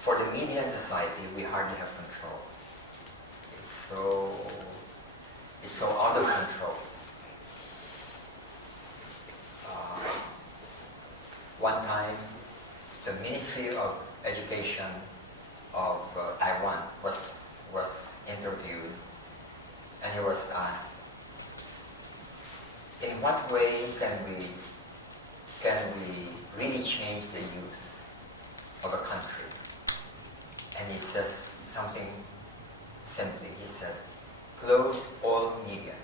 for the media and society, we hardly have control. It's so out of control. One time, the Ministry of Education of Taiwan was interviewed, and he was asked, in what way can we really change the youth of a country? And he says something simply. He said, close all media,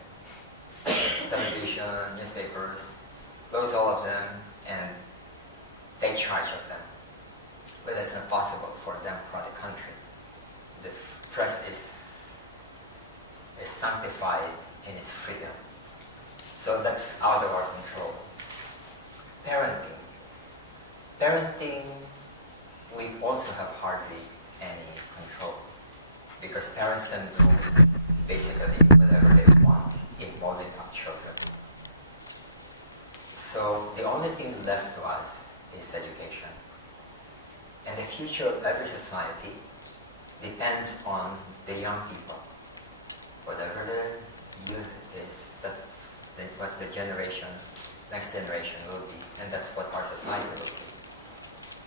television, newspapers, close all of them and take charge of them. But that's not possible for a democratic country. The press is sanctified in its freedom. So that's out of our control. Parenting, we also have hardly any control, because parents can do basically whatever they want in molding up children. So the only thing left to us is education. And the future of every society depends on the young people. Whatever the youth is, that's what the next generation will be, and that's what our society will be.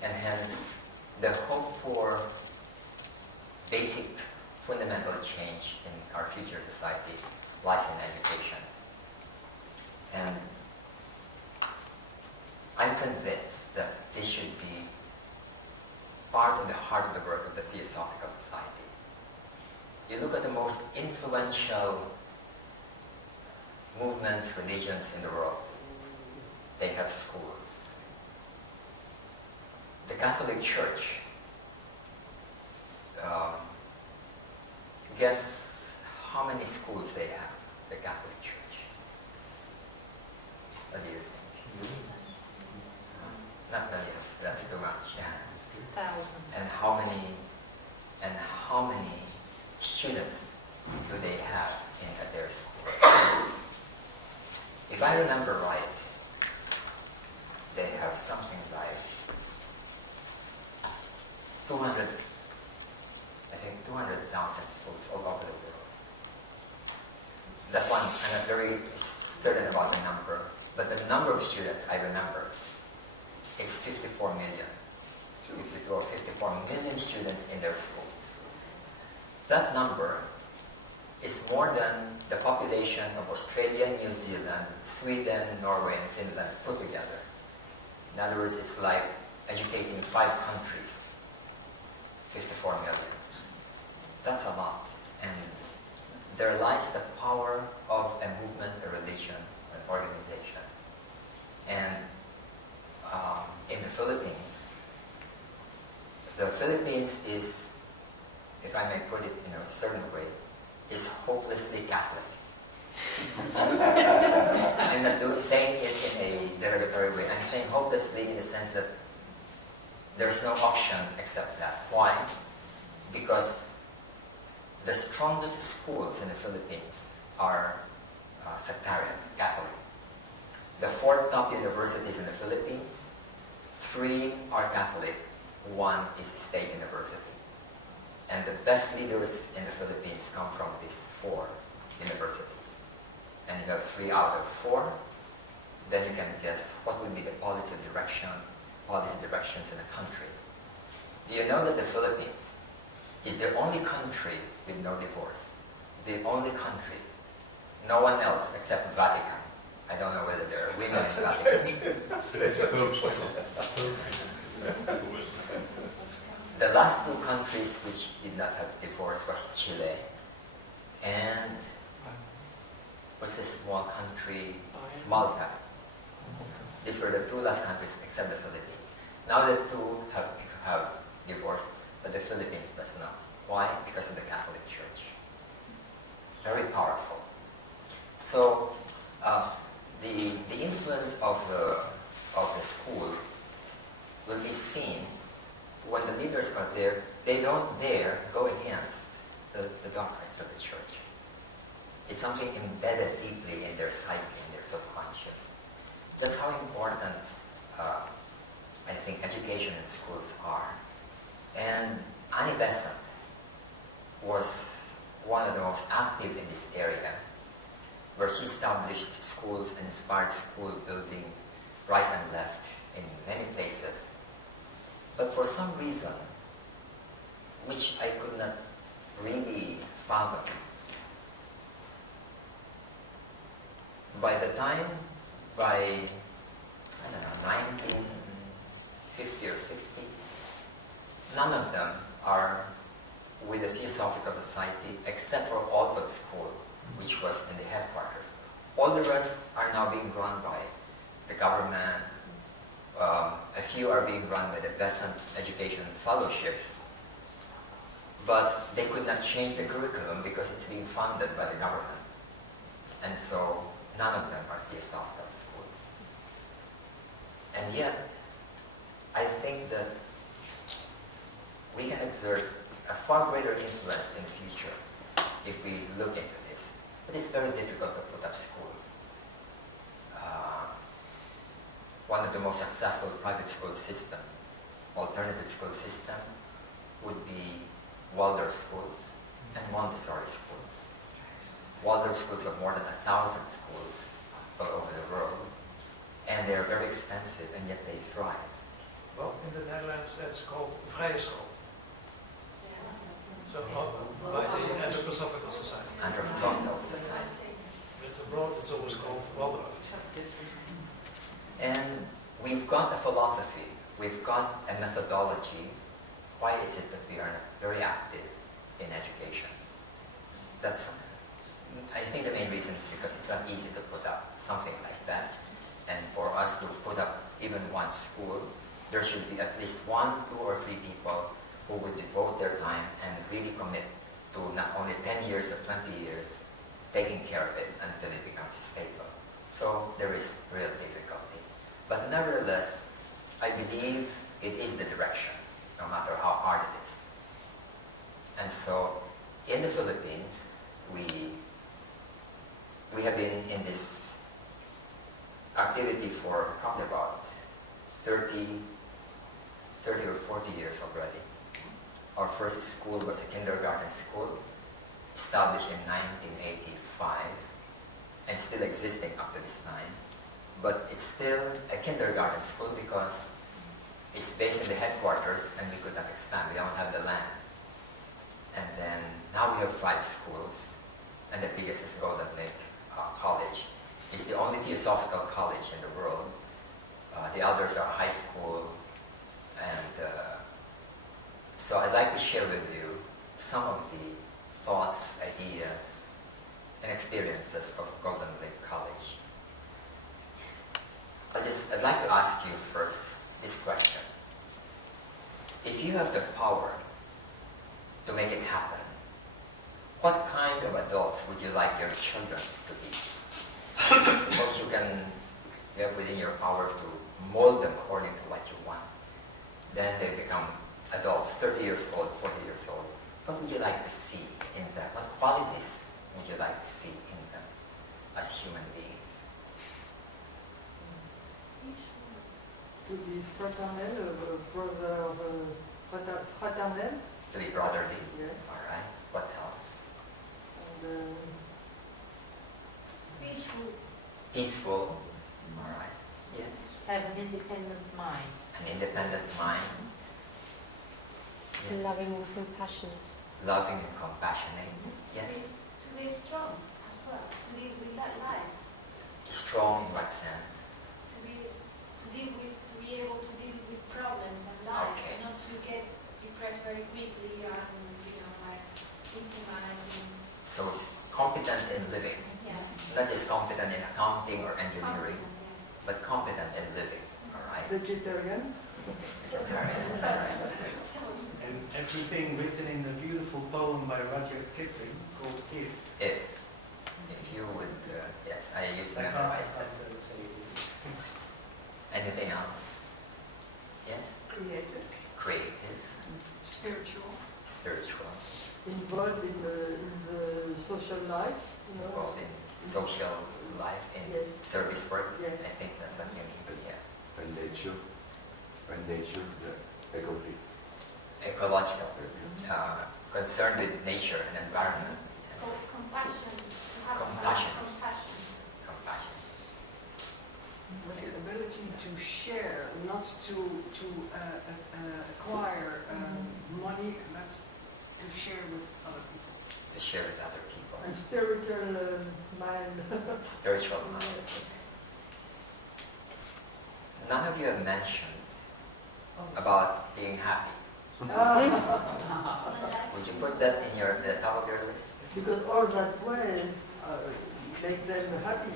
And hence, the hope for basic fundamental change in our future society lies in education. And I'm convinced that this should be part of the heart of the work of the Theosophical Society. You look at the most influential movements, religions in the world, they have schools. The Catholic Church, guess how many schools they have, the Catholic Church? What do you think? Not millions, that's too much. Thousands. And how many students do they have at their school? If I remember right, they have something like 200,000 schools all over the world. That one, I'm not very certain about the number, but the number of students I remember is 54 million. 52 or 54 million students in their schools. That number is more than the population of Australia, New Zealand, Sweden, Norway, and Finland put together. In other words, it's like educating 5 countries, 54 million. That's a lot. And there lies the power of a movement, a religion, an organization. And in the Philippines is, if I may put it in a certain way, is hopelessly Catholic. I'm not saying it in a derogatory way. I'm saying hopelessly in the sense that there's no option except that. Why? Because the strongest schools in the Philippines are sectarian, Catholic. The 4 top universities in the Philippines, 3 are Catholic, 1 is state university. And the best leaders in the Philippines come from these 4 universities. And you have 3 out of 4, then you can guess what would be the policy directions in the country. Do you know that the Philippines is the only country with no divorce? The only country. No one else except Vatican. I don't know whether there are women in Vatican. The last 2 countries which did not have divorce was Chile and what's a small country? Malta. These were the 2 last countries except the Philippines. Now the 2 have divorced, but the Philippines does not. Why? Because of the Catholic Church. Very powerful. So the influence of the school will be seen when the leaders are there. They don't dare go against the doctrines of the church. It's something embedded deeply in their psyche, in their subconscious. That's how important I think education in schools are. And Besant was one of the most active in this area, where she established schools and inspired school building right and left in many places. But for some reason, which I could not really fathom, by the time, by, I don't know, 1950 or 60, none of them are with the Theosophical Society except for Alpert School, which was in the headquarters. All the rest are now being run by the government. A few are being run by the Besant Education Fellowship, but they could not change the curriculum because it's being funded by the government. And so none of them are Theosophical schools. And yet, I think that we can exert a far greater influence in the future if we look into this. But it's very difficult to put up schools. One of the most successful private school system, alternative school system, would be Waldorf schools and Montessori schools. Waldorf schools have more than 1,000 schools all over the world, and they're very expensive, and yet they thrive. Well, in the Netherlands, that's called vrije school. So, by the Anthroposophical Society. Anthroposophical Society. But abroad, it's always called Waldorf. And we've got a philosophy, we've got a methodology. Why is it that we are not very active in education? That's, I think the main reason is because it's not easy to put up something like that. And for us to put up even one school, there should be at least 1, 2, or 3 people who would devote their time and really commit to not only 10 years or 20 years, taking care of it until it becomes stable. So there is real difficulty. But nevertheless, I believe it is the direction, no matter how hard it is. And so, in the Philippines, we have been in this activity for probably about 30 or 40 years already. Our first school was a kindergarten school, established in 1985, and still existing up to this time. But it's still a kindergarten school because it's based in the headquarters and we could not expand. We don't have the land. And then now we have 5 schools, and the biggest is Golden Lake College. It's the only Theosophical college in the world. The others are high school. And so I'd like to share with you some of the thoughts, ideas, and experiences of Golden Lake College. I'd like to ask you first this question. If you have the power to make it happen, what kind of adults would you like your children to be? Suppose you have within your power to mold them according to what you want. Then they become adults, 30 years old, 40 years old. What would you like to see in them? What qualities would you like to see in them as human beings? To be fraternel, fraternel. To be brotherly? Yes. All right. What else? And, peaceful. Peaceful? All right. Yes. Have an independent mind. An independent mind? Yes. Loving and compassionate. Loving and compassionate? Yes. To be strong as well. To live with that life. Strong in what sense? To be able to deal with problems and life, Okay. and not to get depressed very quickly and like victimizing. So it's competent in living. Yeah. Not just competent in accounting or engineering, but competent in living. All right. vegetarian. Vegetarian. All right. And everything written in the beautiful poem by Rudyard Kipling called If. If you would, yes, I used to I can't memorize that. say it. Anything else? Yes? Creative. Creative. Spiritual. Spiritual. Involved in the social life. Involved in social life, in Yes. service work. Yes. I think that's what you mean. Yeah. When they should, the equity. ecological, concerned with nature and environment. Compassion. To have Compassion. compassion. Compassion. With the ability to share, not to acquire money, but to share with other people. To share with other people. And spiritual mind. Spiritual mind. None of you have mentioned about being happy. Would you put that in the top of your list? Because all that way make them happy.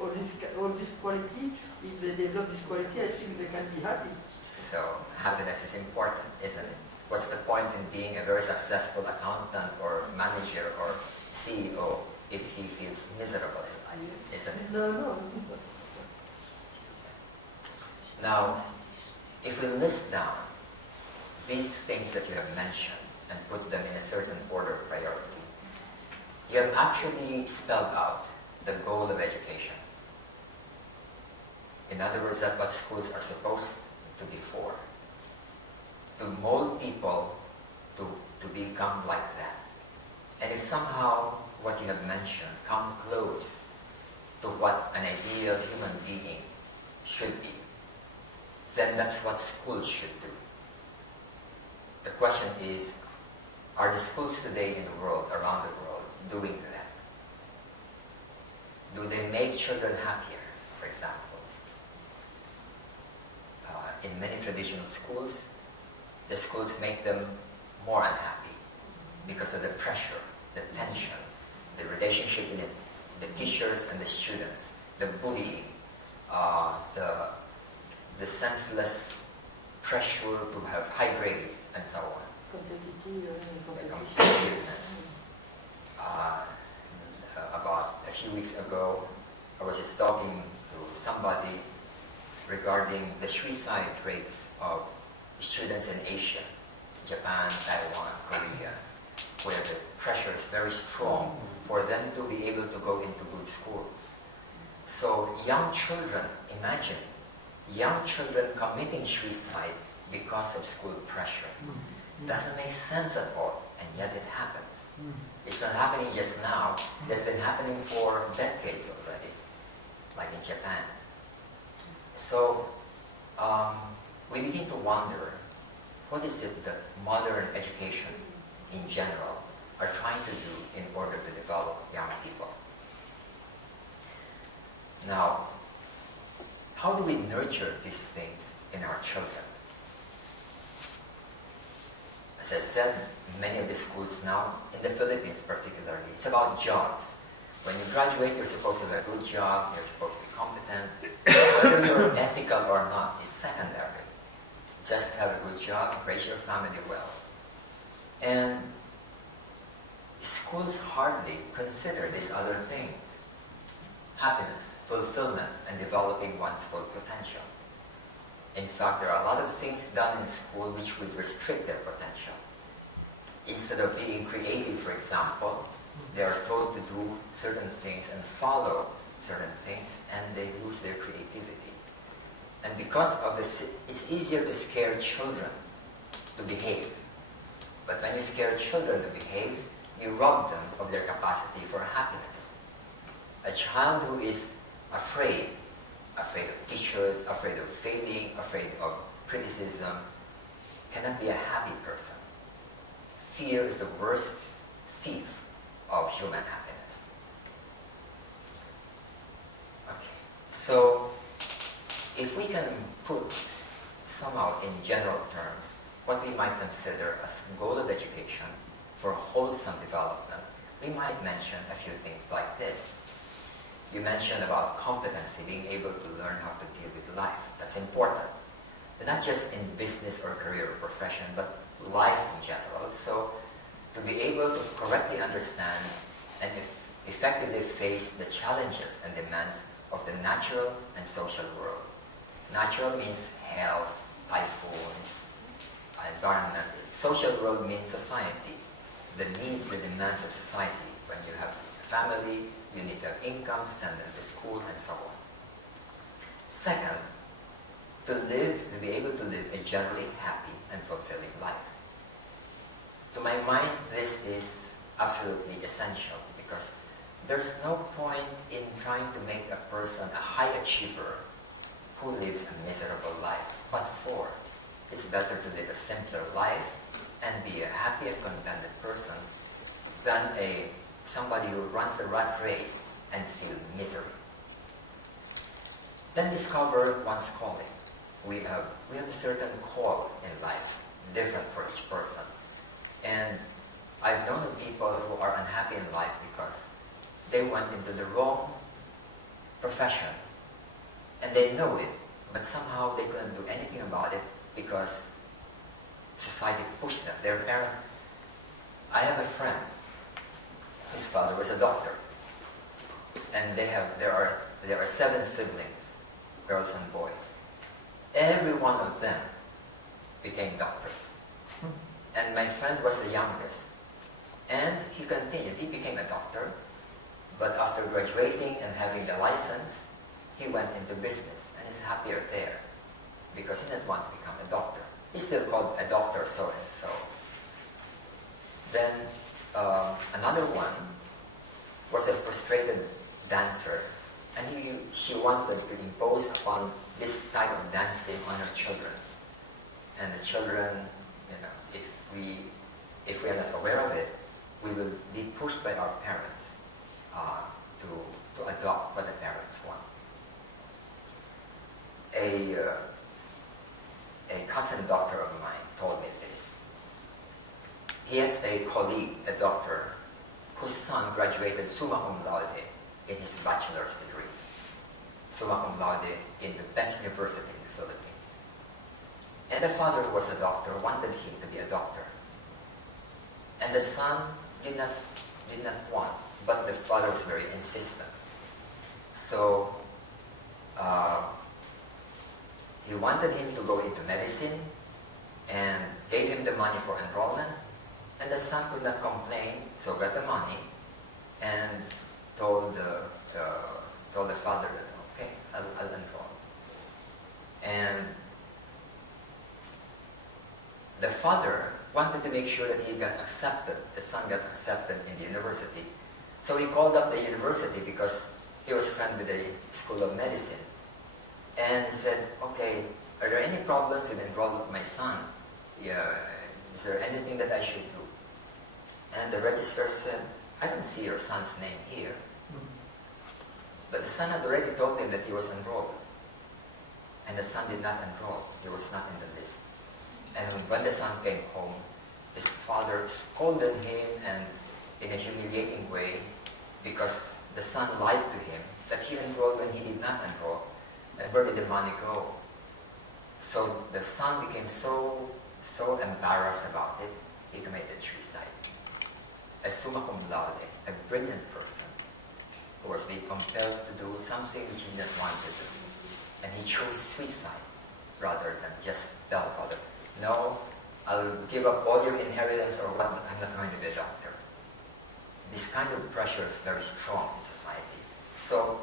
All this quality, if they develop this quality, I think they can be happy. So happiness is important, isn't it? What's the point in being a very successful accountant or manager or CEO if he feels miserable in life, isn't it? No. Now, if we list down these things that you have mentioned and put them in a certain order of priority, you have actually spelled out the goal of education. In other words, that's what schools are supposed to be for. To mold people to become like that. And if somehow what you have mentioned come close to what an ideal human being should be, then that's what schools should do. The question is, are the schools today in the world, around the world, doing that? Do they make children happier, for example? In many traditional schools, the schools make them more unhappy because of the pressure, the tension, the relationship in the teachers and the students, the bullying, the senseless pressure to have high grades and so on. The competitiveness. About a few weeks ago, I was just talking to somebody regarding the suicide rates of students in Asia, Japan, Taiwan, Korea, where the pressure is very strong for them to be able to go into good schools. So young children, imagine, young children committing suicide because of school pressure. Doesn't make sense at all, and yet it happens. It's not happening just now, it's been happening for decades already, like in Japan. So we begin to wonder, what is it that modern education in general are trying to do in order to develop young people? Now, how do we nurture these things in our children? As I said, many of the schools now, in the Philippines particularly, it's about jobs. When you graduate, you're supposed to have a good job, you're supposed to be competent. Whether you're ethical or not is secondary. Just have a good job, raise your family well. And schools hardly consider these other things. Happiness, fulfillment, and developing one's full potential. In fact, there are a lot of things done in school which would restrict their potential. Instead of being creative, for example, they are told to do certain things and follow certain things, and they lose their creativity. And because of this, it's easier to scare children to behave. But when you scare children to behave, you rob them of their capacity for happiness. A child who is afraid of teachers, afraid of failing, afraid of criticism, cannot be a happy person. Fear is the worst thief of human happiness. Okay. So, if we can put somehow in general terms what we might consider as goal of education for wholesome development, we might mention a few things like this. You mentioned about competency, being able to learn how to deal with life. That's important. But not just in business or career or profession, but life in general. So to be able to correctly understand and effectively face the challenges and demands of the natural and social world. Natural means health, typhoons, environment. Social world means society, the needs, the demands of society. When you have a family, you need to have income to send them to school and so on. Second, to be able to live a generally happy and fulfilling life. my mind, this is absolutely essential because there's no point in trying to make a person a high achiever who lives a miserable life. What for? It's better to live a simpler life and be a happy and contented person than somebody who runs the rat race and feel misery. Then discover one's calling. We have a certain call in life, different for each person. And I've known of people who are unhappy in life because they went into the wrong profession. And they know it, but somehow they couldn't do anything about it because society pushed them. Their parents... I have a friend, his father was a doctor. And there are 7 siblings, girls and boys. Every one of them became doctors. And my friend was the youngest. And he continued. He became a doctor. But after graduating and having the license, he went into business. And he's happier there. Because he didn't want to become a doctor. He's still called a doctor so-and-so. Then another one was a frustrated dancer. And she wanted to impose upon this type of dancing on her children. And the children, if we are not aware of it, we will be pushed by our parents to adopt what the parents want. A cousin doctor of mine told me this. He has a colleague, a doctor, whose son graduated summa cum laude in his bachelor's degree. Summa cum laude in the best university in the Philippines. And the father, who was a doctor, wanted him to be a doctor. And the son did not want, but the father was very insistent. So he wanted him to go into medicine and gave him the money for enrollment. And the son could not complain, so got the money and told the father that, okay, I'll enroll. And the father wanted to make sure that he got accepted, the son got accepted in the university. So he called up the university because he was friend with the School of Medicine. And he said, okay, are there any problems with enrollment of my son? Is there anything that I should do? And the registrar said, I don't see your son's name here. But the son had already told him that he was enrolled. And the son did not enroll. He was not in the list. And when the son came home, his father scolded him and in a humiliating way because the son lied to him that he enrolled when he did not enroll. And where did the money go? So the son became so embarrassed about it, he committed suicide. A summa cum laude, a brilliant person who was being compelled to do something which he didn't want to do. And he chose suicide rather than just tell father, no, I'll give up all your inheritance or what, but I'm not going to be a doctor. This kind of pressure is very strong in society. So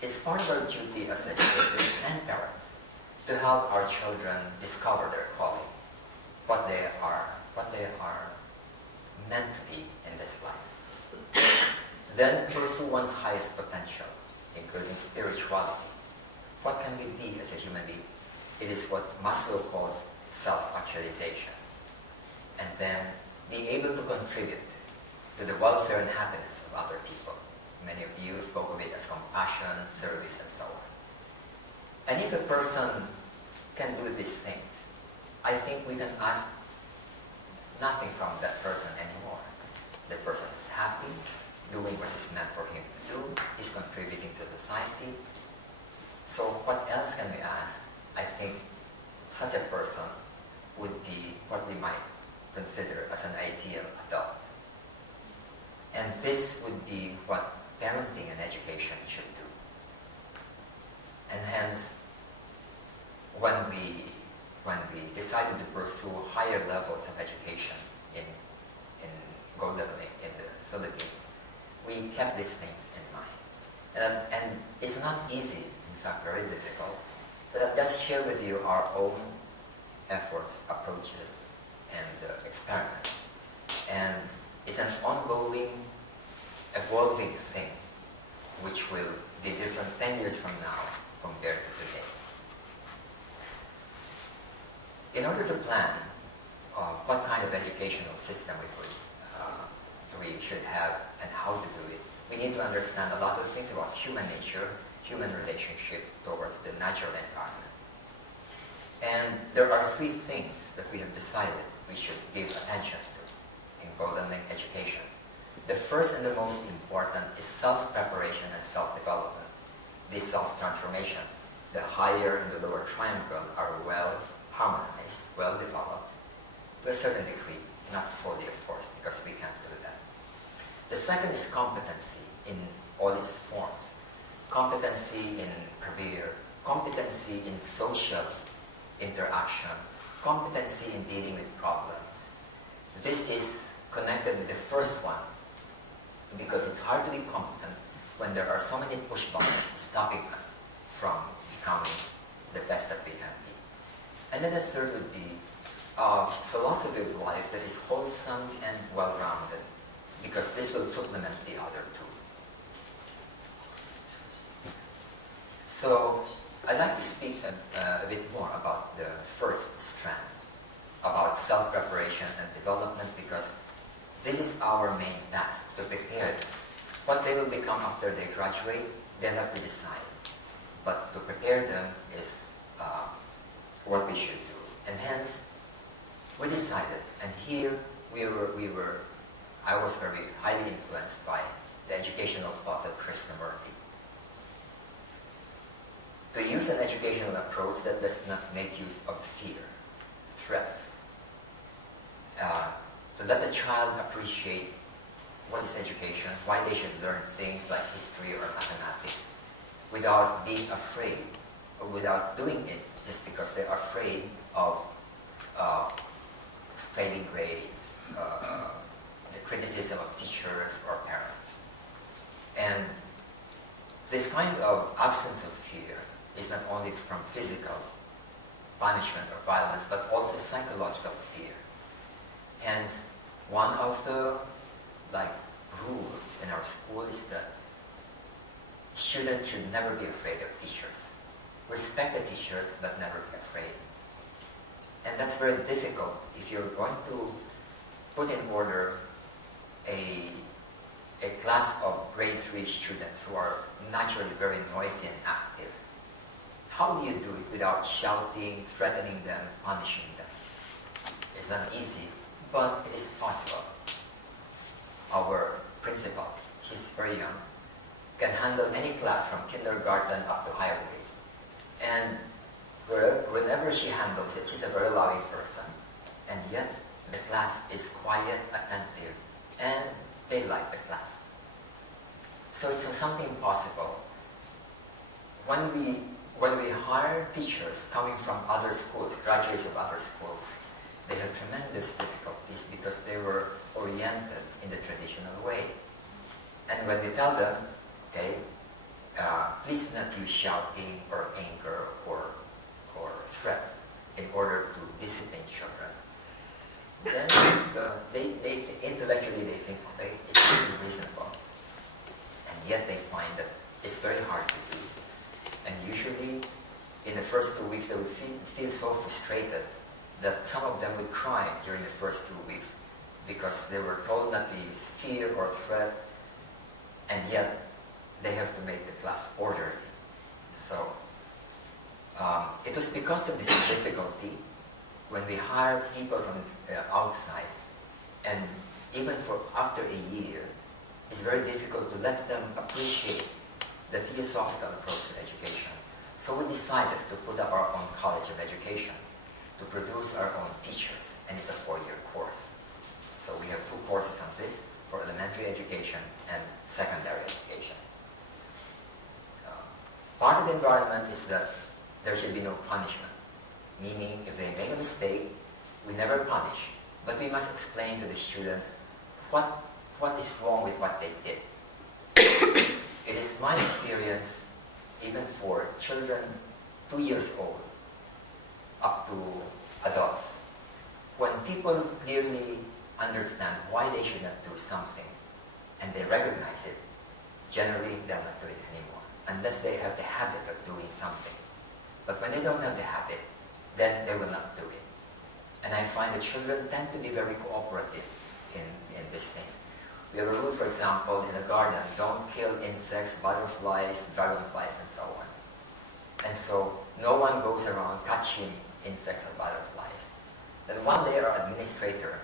it's part of our duty as educators and parents to help our children discover their calling, what they are meant to be in this life. Then pursue one's highest potential, including spirituality. What can we be as a human being? It is what Maslow calls self-actualization. And then being able to contribute to the welfare and happiness of other people. Many of you spoke of it as compassion, service, and so on. And if a person can do these things, I think we can ask nothing from that person anymore. The person is happy, doing what is meant for him to do, is contributing to society. So what else can we ask? I think such a person would be what we might consider as an ideal adult. And this would be what parenting and education should do. And hence, when we decided to pursue higher levels of education in the Philippines, we kept these things in mind. And it's not easy, in fact very difficult, but I'll just share with you our own efforts, approaches, and experiments. it's an ongoing, evolving thing, which will be different 10 years from now compared to today. In order to plan what kind of educational system we should have and how to do it, we need to understand a lot of things about human nature, human relationship towards the natural environment. And there are three things that we have decided we should give attention to in broadening education. The first and the most important is self-preparation and self-development. This self-transformation, the higher and the lower triangle are well harmonized, well developed, to a certain degree, not fully of course, because we can't do that. The second is competency in all its forms. Competency in career, competency in social interaction, competency in dealing with problems. This is connected with the first one because it's hard to be competent when there are so many push buttons stopping us from becoming the best that we can be. And then the third would be a philosophy of life that is wholesome and well-rounded, because this will supplement the other two. So I'd like to speak a bit more about the first strand, about self-preparation and development, because this is our main task, to prepare them. What they will become after they graduate, they'll have to decide. But to prepare them is what we should do. And hence, we decided, and here I was very highly influenced by the educational thoughts of Christian Murphy. To use an educational approach that does not make use of fear, threats. To let the child appreciate what is education, why they should learn things like history or mathematics, without being afraid, or without doing it just because they're afraid of failing grades, the criticism of teachers or parents. And this kind of absence of fear is not only from physical punishment or violence, but also psychological fear. Hence, one of the rules in our school is that students should never be afraid of teachers. Respect the teachers, but never be afraid. And that's very difficult if you're going to put in order a class of grade 3 students who are naturally very noisy and active. How do you do it without shouting, threatening them, punishing them? It's not easy, but it is possible. Our principal, she's very young, can handle any class from kindergarten up to higher grades. And whenever she handles it, she's a very loving person. And yet, the class is quiet, attentive, and they like the class. So it's something possible. When we hire teachers coming from other schools, graduates of other schools, they have tremendous difficulties because they were oriented in the traditional way. And when we tell them, okay, please do not use shouting or anger or threat in order to discipline children, then intellectually they think, okay, it's reasonable. And yet they find that it's very hard to do. And usually, in the first 2 weeks, they would feel so frustrated that some of them would cry during the first 2 weeks because they were told not to use fear or threat, and yet they have to make the class orderly. So it was because of this difficulty when we hire people from outside, and even for after a year, it's very difficult to let them appreciate the Theosophical approach to education. So we decided to put up our own College of Education, to produce our own teachers, and it's a 4-year course. So we have 2 courses on this, for elementary education and secondary education. Part of the environment is that there should be no punishment, meaning if they make a mistake, we never punish, but we must explain to the students what is wrong with what they did. It is my experience, even for children 2 years old up to adults, when people clearly understand why they should not do something, and they recognize it, generally they'll not do it anymore, unless they have the habit of doing something. But when they don't have the habit, then they will not do it. And I find that children tend to be very cooperative in these things. We have a rule, for example, in a garden, don't kill insects, butterflies, dragonflies, and so on. And so no one goes around catching insects or butterflies. Then one day our administrator,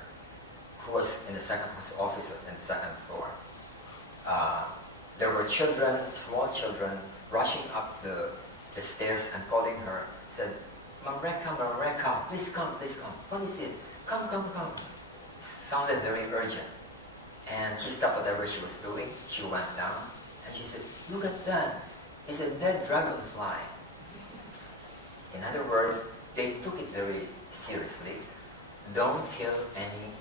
who was in the second, whose office was in the second floor, there were children, small children, rushing up the stairs and calling her, said, Mamreka, please come. What is it? Come. Sounded very urgent. And she stopped whatever she was doing. She went down and she said, look at that. It's a dead dragonfly. In other words, they took it very seriously. Don't kill any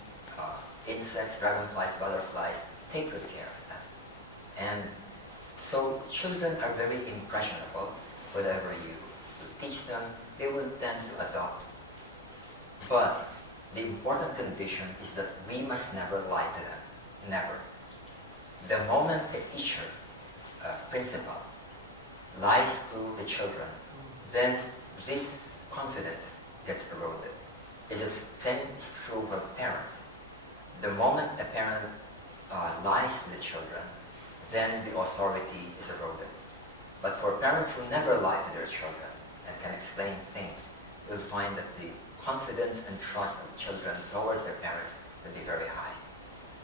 insects, dragonflies, butterflies. Take good care of them. And so children are very impressionable. Whatever you teach them, they will tend to adopt. But the important condition is that we must never lie to them. Never. The moment a teacher, principal, lies to the children, then this confidence gets eroded. It's the same is true for parents. The moment a parent lies to the children, then the authority is eroded. But for parents who never lie to their children and can explain things, you'll find that the confidence and trust of children towards their parents will be very high.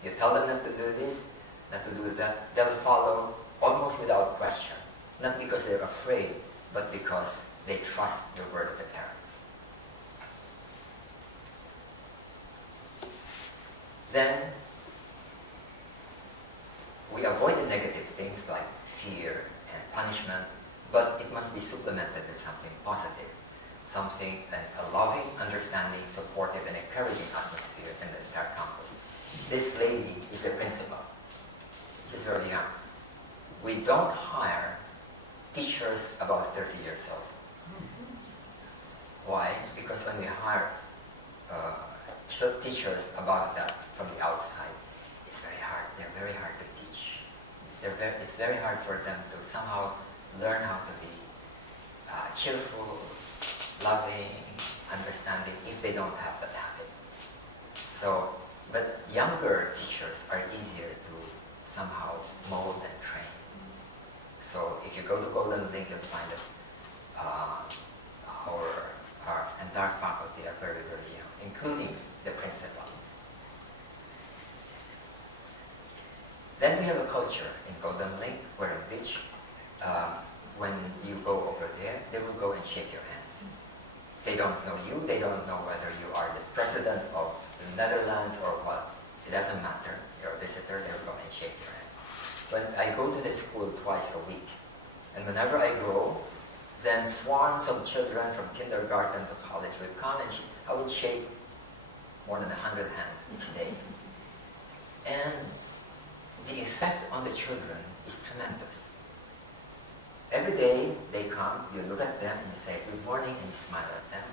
You tell them not to do this, not to do that, they'll follow almost without question. Not because they're afraid, but because they trust the word of the parents. Then we avoid the negative things like fear and punishment, but it must be supplemented with something positive, something, a loving, understanding, supportive, and encouraging atmosphere in the entire campus. This lady is the principal. She's very young. We don't hire teachers about 30 years old. Why? Because when we hire teachers about that from the outside, it's very hard. They're very hard to teach. It's very hard for them to somehow learn how to be cheerful, loving, understanding, if they don't have that habit. So, but younger teachers are easier to somehow mold and train. So if you go to Golden Link, you'll find that our entire faculty are very, very young, including the principal. Then we have a culture in Golden Link, where in which when you go over there, they will go and shake your hands. They don't know you, they don't know whether you are the president of the Netherlands or what. It doesn't matter. You're a visitor, they'll go and shake your hand. When I go to the school twice a week, and whenever I go, then swarms of children from kindergarten to college will come, and I would shake more than 100 hands each day. And the effect on the children is tremendous. Every day they come, you look at them and you say, good morning, and you smile at them.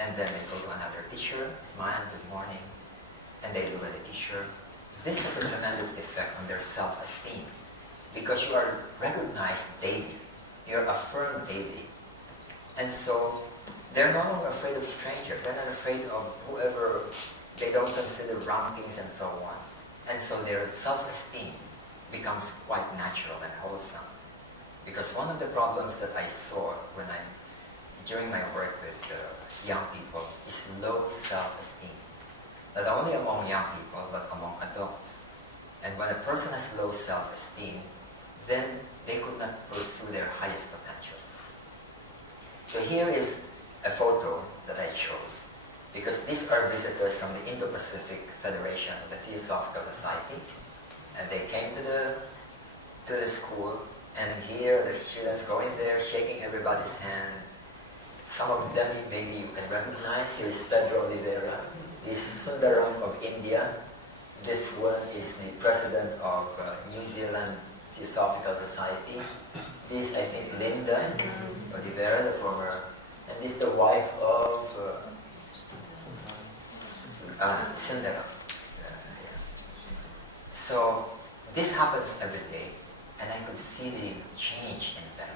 And then they go to another teacher, smile, good morning, and they look at the teacher. This has a tremendous effect on their self-esteem, because you are recognized daily, you're affirmed daily. And so they're no longer afraid of strangers, they're not afraid of whoever they don't consider rankings and so on. And so their self-esteem becomes quite natural and wholesome. Because one of the problems that I saw during my work with young people is low self-esteem. Not only among young people, but among adults. And when a person has low self-esteem, then they could not pursue their highest potentials. So here is a photo that I chose, because these are visitors from the Indo-Pacific Federation of the Theosophical Society, and they came to the school, and here the students go in there shaking everybody's hand. Some of them maybe you can recognize. Here is Pedro Rivera. This is Sundaram of India. This one is the president of New Zealand Theosophical Society. This, I think, Linda Rivera, the former, and this is the wife of Sundaram. So this happens every day, and I could see the change in them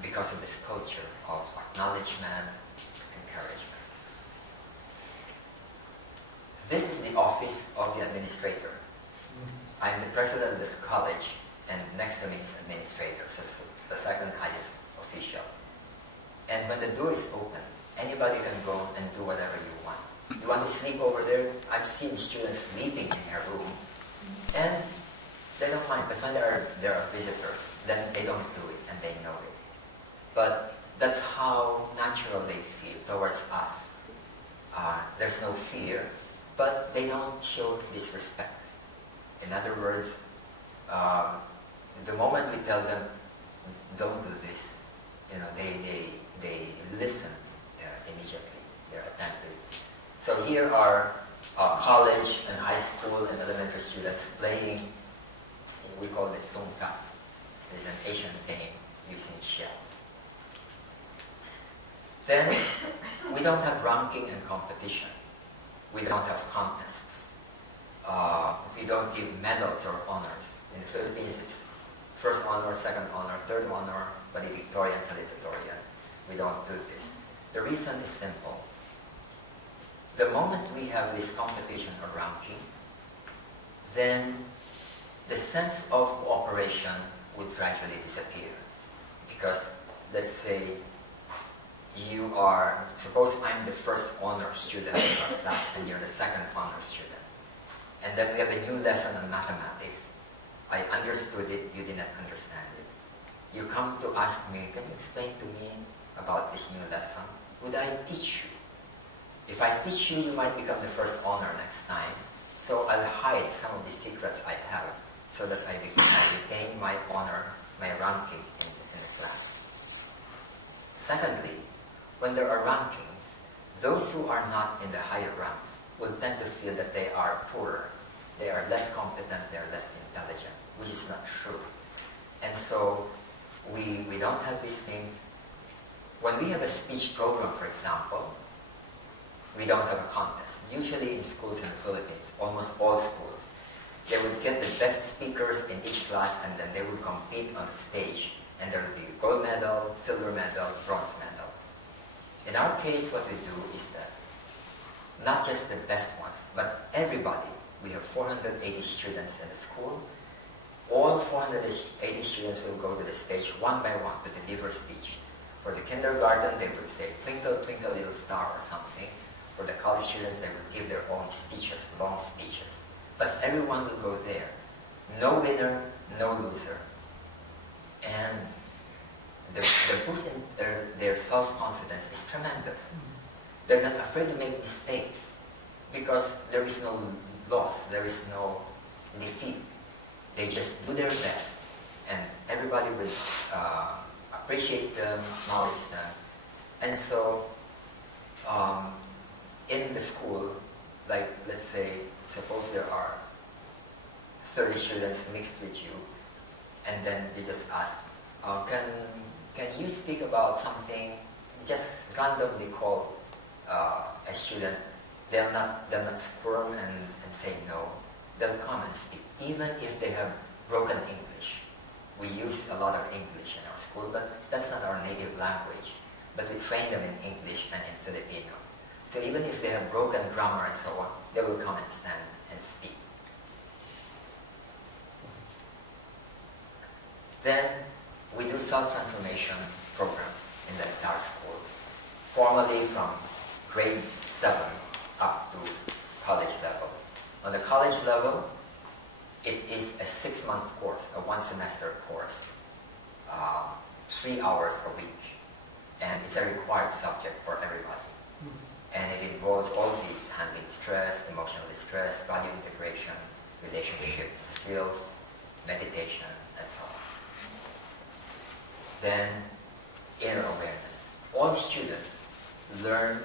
because of this culture of acknowledgement, encouragement. This is the office of the administrator. I'm the president of this college, and next to me is administrator, so it's the second highest official. And when the door is open, anybody can go and do whatever you want. You want to sleep over there? I've seen students sleeping in their room, and they don't mind. But when there are visitors, then they don't do it, and they know it. But that's how natural they feel towards us. There's no fear, but they don't show disrespect. In other words, the moment we tell them, don't do this, they listen immediately. They're attentive. So here are college and high school and elementary students playing, we call this songka. It is an Asian game using shells. Then we don't have ranking and competition. We don't have contests. We don't give medals or honors. In the Philippines, it's first honor, second honor, third honor, valedictorian, salutatorian. We don't do this. The reason is simple. The moment we have this competition or ranking, then the sense of cooperation would gradually disappear. Because let's say suppose I'm the first honor student in our class and you're the second honor student. And then we have a new lesson on mathematics. I understood it, you did not understand it. You come to ask me, can you explain to me about this new lesson? Would I teach you? If I teach you, you might become the first honor next time. So I'll hide some of the secrets I have so that I retain my honor, my ranking in the class. Secondly, when there are rankings, those who are not in the higher ranks will tend to feel that they are poorer. They are less competent, they are less intelligent, which is not true. And so we don't have these things. When we have a speech program, for example, we don't have a contest. Usually in schools in the Philippines, almost all schools, they would get the best speakers in each class and then they would compete on the stage. And there would be gold medal, silver medal, bronze medal. In our case, what we do is that not just the best ones, but everybody. We have 480 students in the school. All 480 students will go to the stage one by one to deliver speech. For the kindergarten, they would say, twinkle, twinkle, little star or something. For the college students, they would give their own speeches, long speeches. But everyone will go there. No winner, no loser. And the boost in their self-confidence is tremendous. They're not afraid to make mistakes because there is no loss, there is no defeat. They just do their best and everybody will appreciate them, acknowledge them. And so in the school, like let's say, suppose there are 30 students mixed with you, and then you just ask, can you speak about something? Just randomly call a student. They'll not squirm and say no. They'll come and speak, even if they have broken English. We use a lot of English in our school, but that's not our native language. But we train them in English and in Filipino. So even if they have broken grammar and so on, they will come and stand and speak. Then we do self-transformation programs in the entire school, formally from grade 7 up to college level. On the college level, it is a 6-month course, a 1-semester course, 3 hours a week, and it's a required subject for everybody. And it involves all these: handling stress, emotional distress, value integration, relationship skills, meditation, and so on. Then, inner awareness. All students learn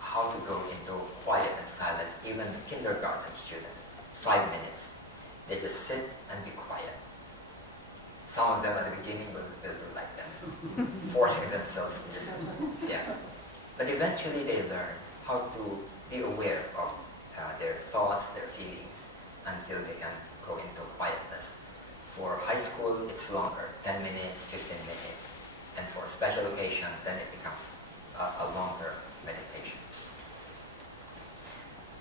how to go into quiet and silence, even kindergarten students. 5 minutes. They just sit and be quiet. Some of them at the beginning will do like that, forcing themselves to just, yeah. But eventually they learn how to be aware of their thoughts, their feelings, until they can go into quietness. For high school, it's longer, 10 minutes, 15 minutes. And for special occasions, then it becomes a longer meditation.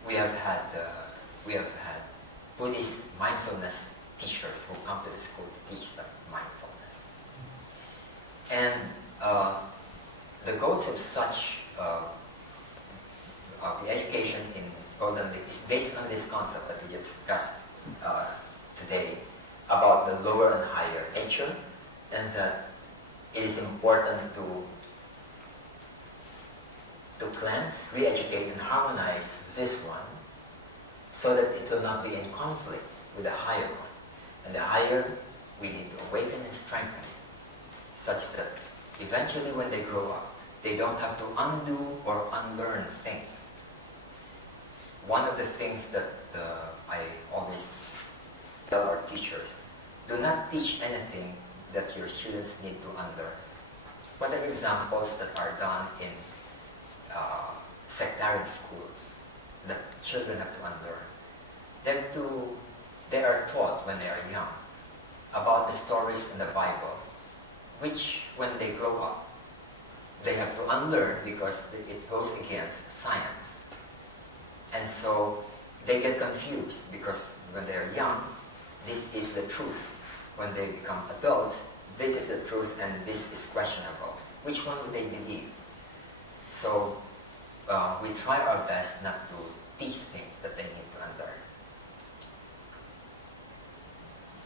We have had Buddhist mindfulness teachers who come to the school to teach them mindfulness. And the goals of such the education in Golden Lake is based on this concept that we discussed today about the lower and higher nature, and that it is important to cleanse, re-educate, and harmonize this one so that it will not be in conflict with the higher one. And the higher, we need to awaken and strengthen such that eventually when they grow up, they don't have to undo or unlearn things. One of the things that I always tell our teachers, do not teach anything that your students need to unlearn. What are examples that are done in sectarian schools that children have to unlearn? They are taught when they are young about the stories in the Bible, which when they grow up, they have to unlearn because it goes against science. And so they get confused because when they're young, this is the truth. When they become adults, this is the truth and this is questionable. Which one would they believe? So we try our best not to teach things that they need to unlearn.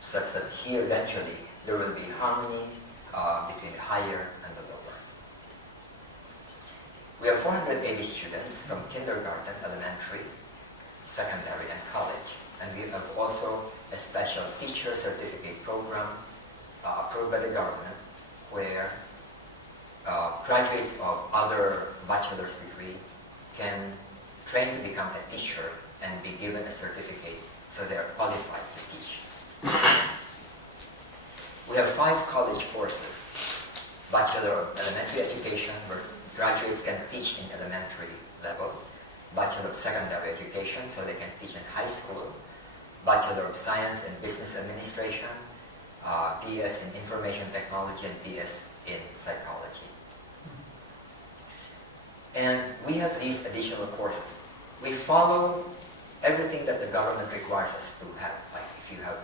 Such that here eventually there will be harmony between the higher and the lower. We have 480 students from kindergarten, elementary, secondary, and college. And we have also a special teacher certificate program approved by the government where graduates of other bachelor's degree can train to become a teacher and be given a certificate so they are qualified to teach. We have 5 college courses. Bachelor of Elementary Education, where graduates can teach in elementary level. Bachelor of Secondary Education, so they can teach in high school. Bachelor of Science in Business Administration, BS in Information Technology, and BS in Psychology. And we have these additional courses. We follow everything that the government requires us to have. Like if you have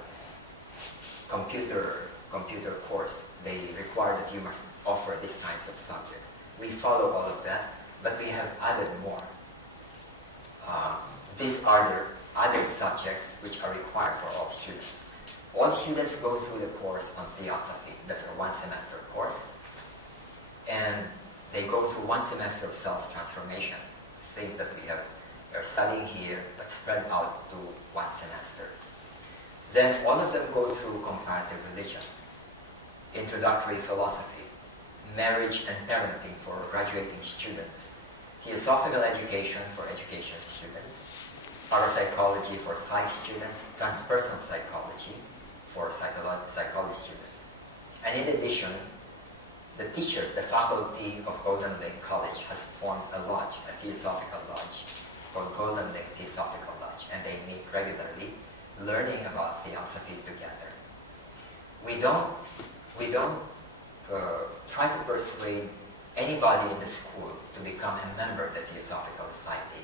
computer course, they require that you must offer these kinds of subjects. We follow all of that, but we have added more. These are the added subjects which are required for all students. All students go through the course on Theosophy. That's a 1-semester course. And they go through 1 semester of self-transformation. Things that we are studying here, but spread out to 1 semester. Then all of them go through comparative religion, introductory philosophy, marriage and parenting for graduating students, Theosophical education for education students, parapsychology for psych students, transpersonal psychology for psychology students. And in addition, the teachers, the faculty of Golden Lake College has formed a lodge, a Theosophical lodge, called Golden Lake Theosophical Lodge, and they meet regularly, learning about theosophy together. We don't try to persuade anybody in the school to become a member of the Theosophical Society.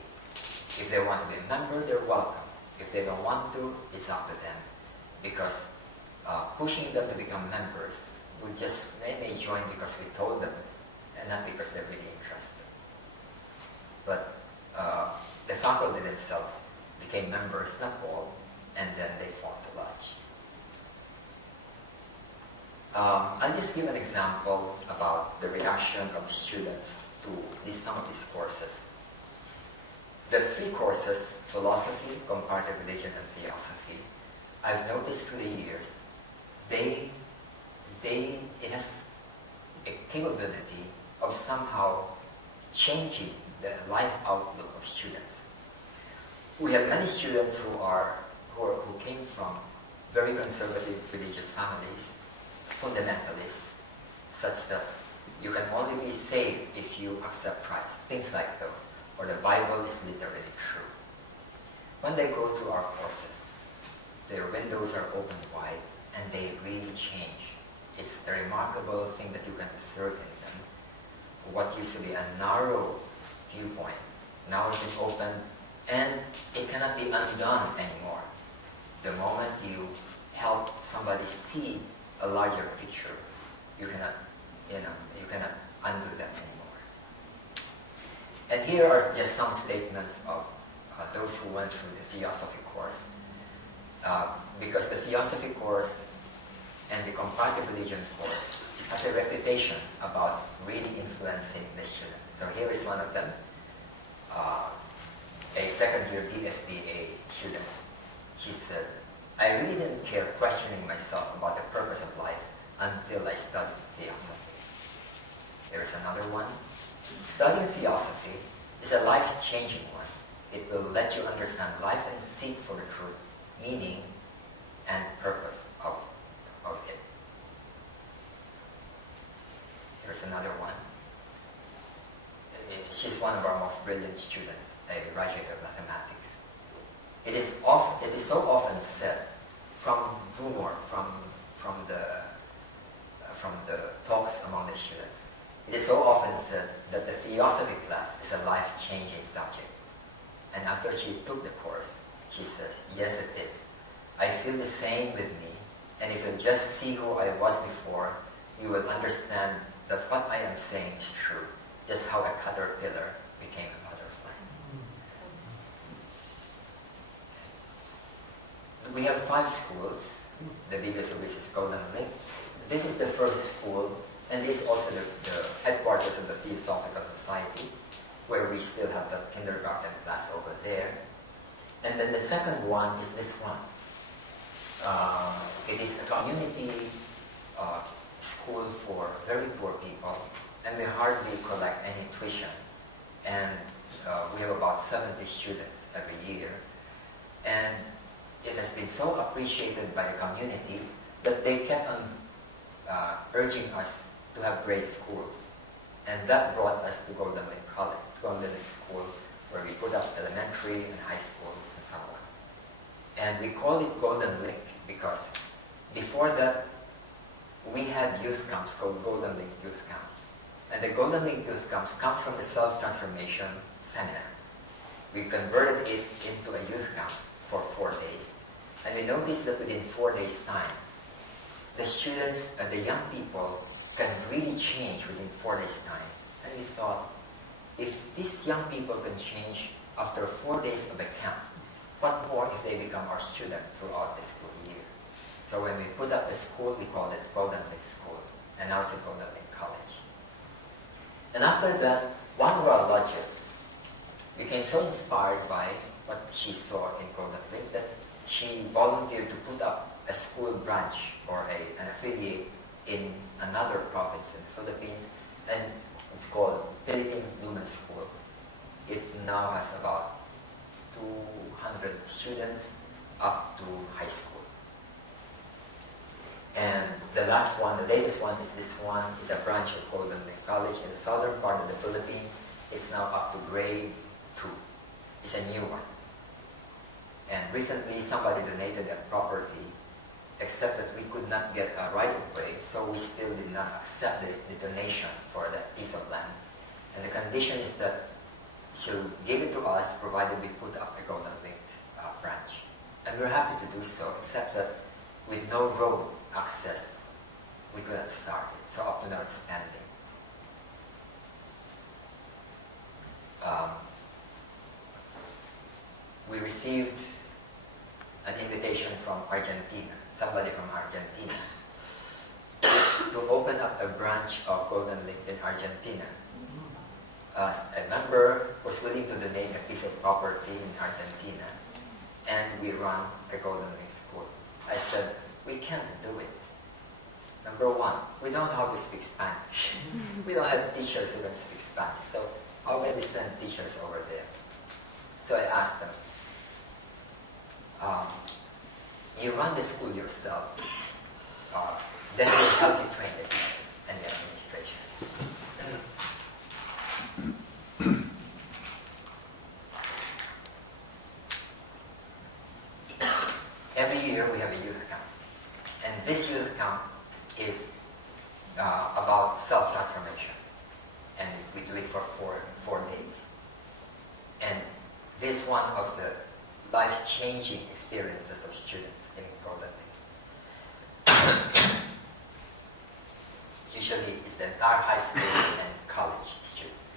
If they want to be a member, they're welcome. If they don't want to, it's up to them. Because pushing them to become members, they may join because we told them, and not because they're really interested. But the faculty themselves became members, not all, and then they formed the lodge. I'll just give an example about the reaction of students to some of these courses. The 3 courses, philosophy, comparative religion, and theosophy, I've noticed through the years, it has a capability of somehow changing the life outlook of students. We have many students who came from very conservative religious families, fundamentalists, such that you can only be saved if you accept Christ, things like those, or the Bible is literally true. When they go through our courses, their windows are open wide, and they really change. It's a remarkable thing that you can observe in them. What used to be a narrow viewpoint now has been opened, and it cannot be undone anymore. The moment you help somebody see a larger picture, you cannot undo that anymore. And here are just some statements of those who went through the Theosophy course. Because the Theosophy course and the Comparative Religion course has a reputation about really influencing the students. So here is one of them, a second-year BSBA student. She said, "I really didn't care questioning myself about the purpose of life until I studied Theosophy." There is another one. "Studying Theosophy is a life-changing one. It will let you understand life and seek for the truth, meaning, and purpose of it." There's another one. She's one of our most brilliant students, a graduate of mathematics. It is so often said from rumor, from the talks among the students. It is so often said that the Theosophy class is a life-changing subject. And after she took the course, she says, "Yes, it is. I feel the same with me, and if you just see who I was before, you will understand that what I am saying is true, just how a caterpillar became a butterfly." We have 5 schools. The biggest of which is Golden Lake. This is the first school, and this is also the headquarters of the Theosophical Society, where we still have the kindergarten class over there. And then the second one is this one. It is a community school for very poor people, and we hardly collect any tuition. And we have about 70 students every year. And it has been so appreciated by the community that they kept on urging us to have great schools. And that brought us to Golden Lake College, Golden Lake School, where we put up elementary and high school and so on. And we call it Golden Lake because before that, we had youth camps called Golden Lake Youth Camps. And the Golden Lake Youth Camps comes from the Self-Transformation Seminar. We converted it into a youth camp for 4 days. And we noticed that within 4 days' time, the students, the young people, can really change within 4 days' time. And we thought, if these young people can change after 4 days of a camp, what more if they become our student throughout the school year? So when we put up the school, we called it Golden Lake School. And now it's a Golden Lake College. And after that, one of our lodges became so inspired by what she saw in Golden Lake that she volunteered to put up a school branch or an affiliate in another province in the Philippines, and it's called Philippine Women's School. It now has about 200 students up to high school. And the last one, the latest one, is this one. It's a branch of Golden Lake College in the southern part of the Philippines. It's now up to grade 2. It's a new one. And recently somebody donated their property, except that we could not get a right-of-way, so we still did not accept the donation for that piece of land. And the condition is that she'll give it to us, provided we put up the Golden Lake branch. And we're happy to do so, except that with no road access, we could not start it. So up to now it's pending. We received an invitation from Argentina, somebody from Argentina, to open up a branch of Golden Lake in Argentina. A member was willing to donate a piece of property in Argentina, and we run a Golden Lake School. I said, we can't do it. Number one, we don't know how to speak Spanish. We don't have teachers who can speak Spanish, so how can we send teachers over there? So I asked them, you run the school yourself, then we'll help you train the teachers and the administration. Every year year we have a youth camp. And this youth camp is about self-transformation. And we do it for four days. And this is one of the life-changing experiences of students in Golden Bay. Usually it's the entire high school and college students.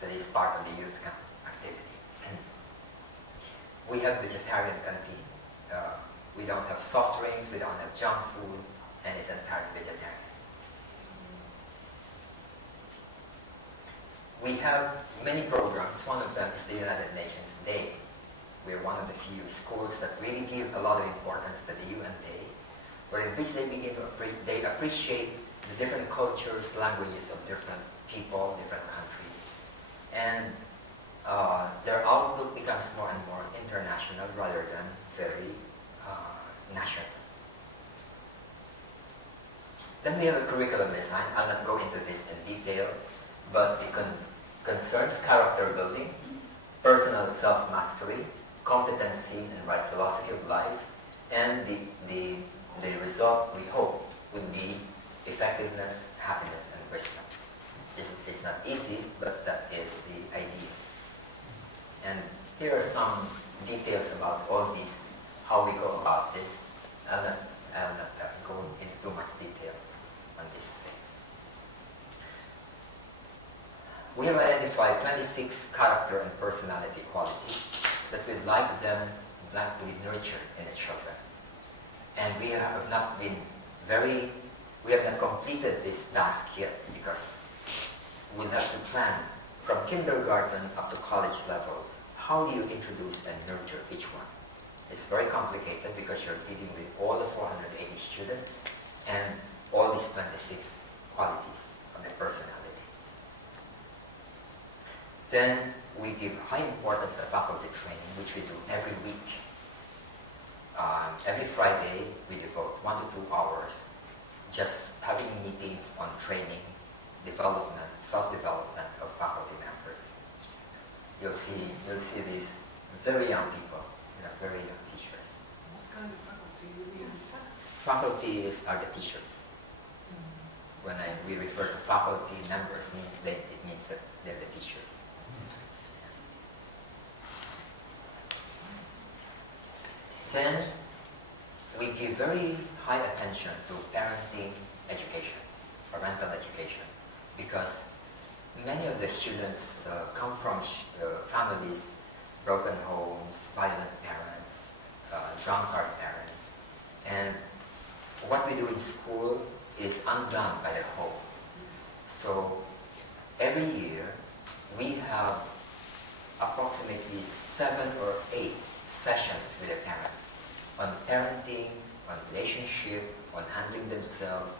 So this is part of the youth camp activity. And we have vegetarian canteen. We don't have soft drinks, we don't have junk food, and it's entirely vegetarian. We have many programs. One of them is the United Nations Day. We're one of the few schools that really give a lot of importance to the UN Day, where in which they begin to appreciate the different cultures, languages of different people, different countries. And their outlook becomes more and more international rather than very national. Then we have a curriculum design. I'll not go into this in detail, but it concerns character building, personal self-mastery, competency and right philosophy of life, and the result we hope would be effectiveness, happiness, and wisdom. It's not easy, but that is the idea. And here are some details about all these, how we go about this. I'll not go into too much detail on these things. We have identified 26 character and personality qualities that we'd like them to be nurtured in the children. And we have not completed this task yet because we'll have to plan from kindergarten up to college level. How do you introduce and nurture each one? It's very complicated because you're dealing with all the 480 students and all these 26 qualities of the personality. Then we give high importance to faculty training, which we do every week. Every Friday, we devote 1 to 2 hours just having meetings on training, development, self-development of faculty members. You'll see these very young people, very young teachers. What kind of faculty will be in? Faculty are the teachers. When we refer to faculty members, it means that they're the teachers. Then we give very high attention to parenting education, parental education, because many of the students come from families, broken homes, violent parents, drunkard parents, and what we do in school is undone by the home. So every year we have approximately 7 or 8 sessions with the parents on parenting, on relationship, on handling themselves,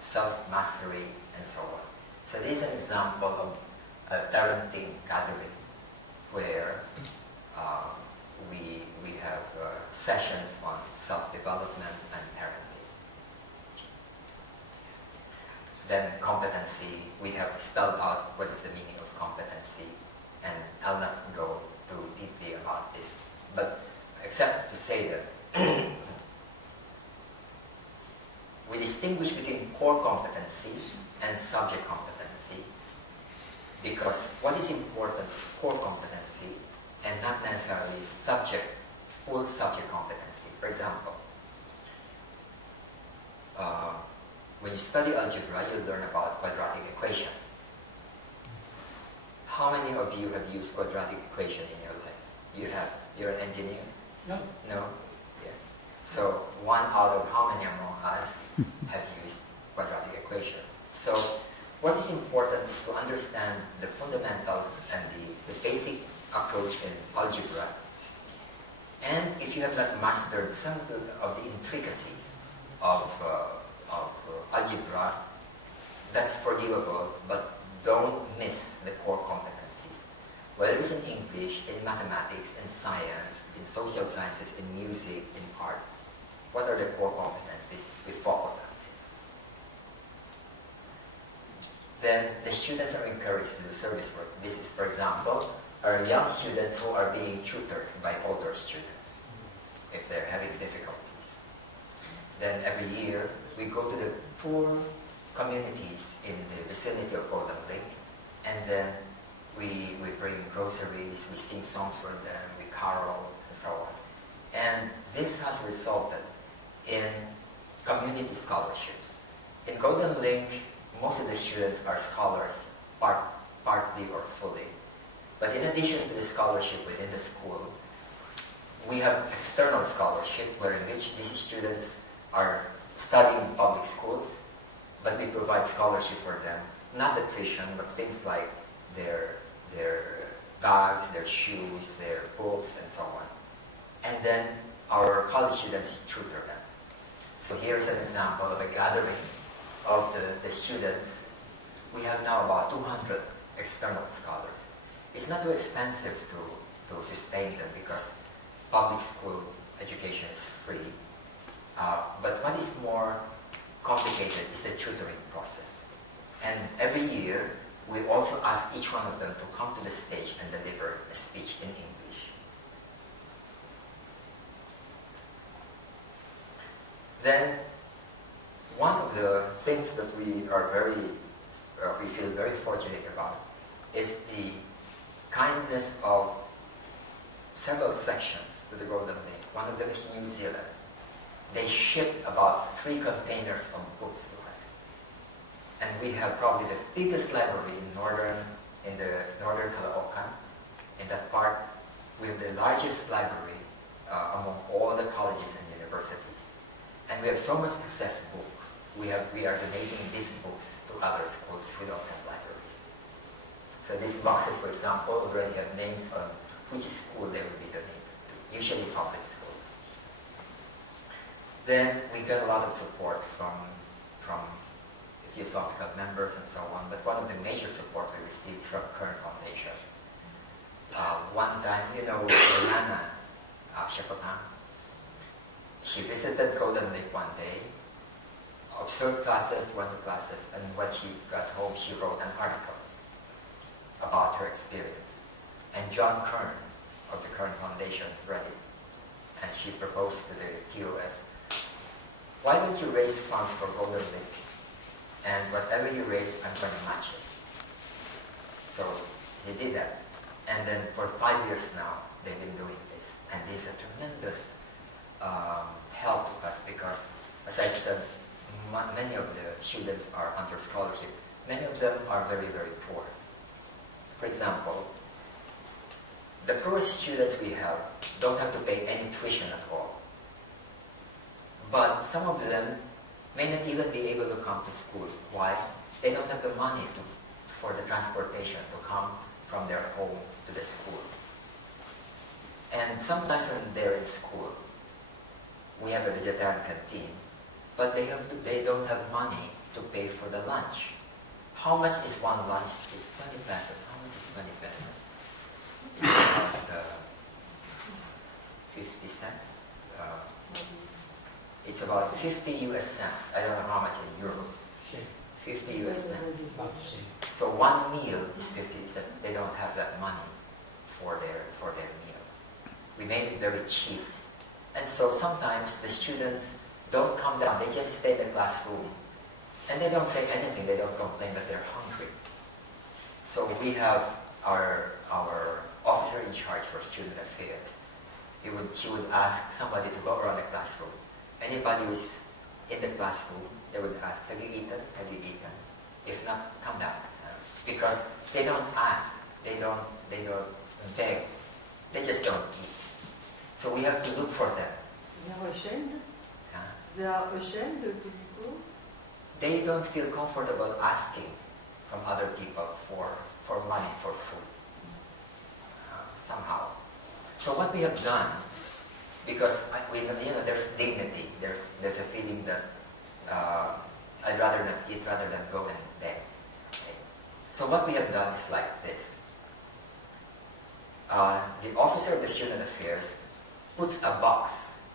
self-mastery, and so on. So this is an example of a parenting gathering where we have sessions on self-development and parenting. Then competency, we have spelled out what is the meaning of competency, and I'll not go too deeply about this, but except to say that we distinguish between core competency and subject competency, because what is important is core competency and not necessarily full subject competency. For example, when you study algebra, you learn about quadratic equation. How many of you have used quadratic equation in your life? You're an engineer? No. No? Yeah. So 1 out of how many among us have used quadratic equation? So what is important is to understand the fundamentals and the basic approach in algebra. And if you have not mastered some of the intricacies of algebra, that's forgivable, but don't miss the core competencies. Whether it's in English, in mathematics, in science, in social sciences, in music, in art, what are the core competencies? We focus on this. Then the students are encouraged to do service work. This is, for example, are young students who are being tutored by older students if they're having difficulties. Then every year we go to the poor communities in the vicinity of Golden Lake, and then we bring groceries, we sing songs for them, we carol, and so on. And this has resulted in community scholarships. In Golden Link, most of the students are scholars, partly or fully. But in addition to the scholarship within the school, we have external scholarship where in which these students are studying in public schools, but we provide scholarship for them, not the tuition, but things like their bags, their shoes, their books, and so on. And then our college students tutor them. So here's an example of a gathering of the students. We have now about 200 external scholars. It's not too expensive to sustain them because public school education is free. But what is more complicated is the tutoring process. And every year, we also ask each one of them to come to the stage and deliver a speech in English. Then, one of the things that we feel very fortunate about is the kindness of several sections to the Golden Lake. One of them is New Zealand. They shipped about 3 containers of books to us. And we have probably the biggest library in the northern Caloocan. In that part, we have the largest library among all the colleges and universities. And we have so much access book. We are donating these books to other schools who don't have libraries. So these boxes, for example, already have names on which school they will be donated to, usually public schools. Then we get a lot of support from Theosophical members and so on, but one of the major support we receive is from Current Foundation. One time, Lana Shepapang, she visited Golden Lake one day, observed classes, went to classes, and when she got home, she wrote an article about her experience. And John Kern of the Current Foundation read it, and she proposed to the TOS, why don't you raise funds for Golden Lake? And whatever you raise, I'm going to match it. So they did that. And then for 5 years now, they've been doing this. And this is a tremendous help to us because, as I said, many of the students are under scholarship. Many of them are very, very poor. For example, the poorest students we have don't have to pay any tuition at all. But some of them may not even be able to come to school. Why? They don't have the money for the transportation to come from their home to the school. And sometimes when they're in school, we have a vegetarian canteen, but they don't have money to pay for the lunch. How much is one lunch? It's 20 pesos. How much is 20 pesos? About 50 cents. It's about 50 US cents. I don't know how much in euros. 50 US cents. So one meal is 50 cents. They don't have that money for their meal. We made it very cheap. And so sometimes the students don't come down. They just stay in the classroom. And they don't say anything. They don't complain that they're hungry. So we have our officer in charge for student affairs. She would ask somebody to go around the classroom. Anybody who's in the classroom, they would ask, have you eaten? Have you eaten? If not, come down. Because they don't ask, they don't beg, they just don't eat. So we have to look for them. They are ashamed? They are ashamed to be poor? They don't feel comfortable asking from other people for money, for food. Somehow. So what we have done, because there's dignity, there's a feeling that I'd rather not eat rather than go and beg. Okay. So what we have done is like this. The officer of the student affairs puts a box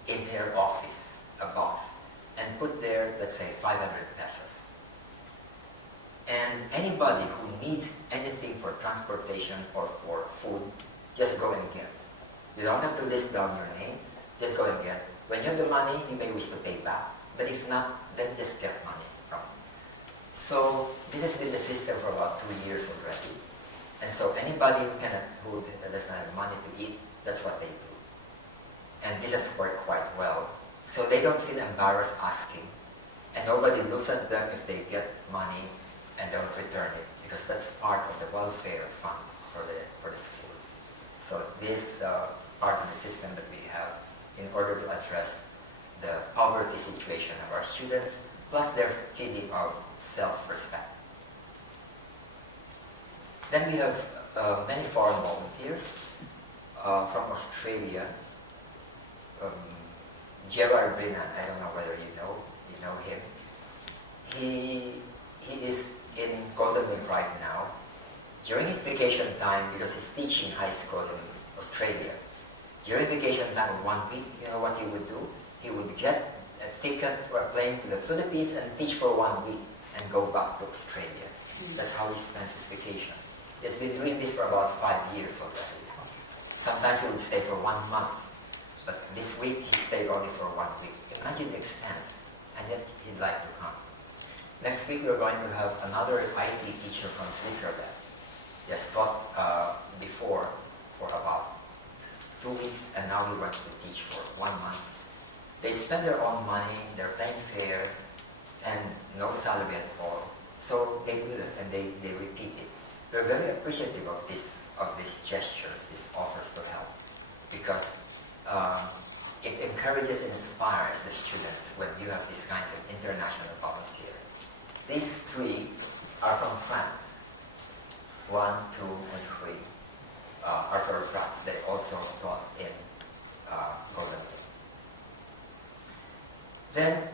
in her office, and put there, let's say, 500 pesos. And anybody who needs anything for transportation or for food just go and get. You don't have to list down your name, just go and get. When you have the money, you may wish to pay back, but if not, then just get money from it. So this has been the system for about 2 years already. And so anybody who does not have money to eat, that's what they do. And this has worked quite well. So they don't feel embarrassed asking. And nobody looks at them if they get money and don't return it, because that's part of the welfare fund for the schools. So this part of the system that we have in order to address the poverty situation of our students, plus their feeling of self-respect. Then we have many foreign volunteers from Australia. Gerard Brennan, I don't know whether you know him. He is in Golden Lake right now. During his vacation time, because he's teaching high school in Australia, during vacation time of 1 week, you know what he would do? He would get a ticket or a plane to the Philippines and teach for 1 week and go back to Australia. That's how he spends his vacation. He's been doing this for about 5 years already. Sometimes he would stay for 1 month, but this week he stayed only for 1 week. Imagine the expense, and yet he'd like to come. Next week we're going to have another IT teacher from Switzerland. He has taught before for about 2 weeks, and now he wants to teach for 1 month. They spend their own money, they're paying fare, and no salary at all. So they do that, and they repeat it. We're very appreciative of these gestures, these offers to help, because it encourages and inspires the students when you have these kinds of international volunteer. These 3 are from France. 1, 2, and 3 are from France. They also taught in Golden Lake. Then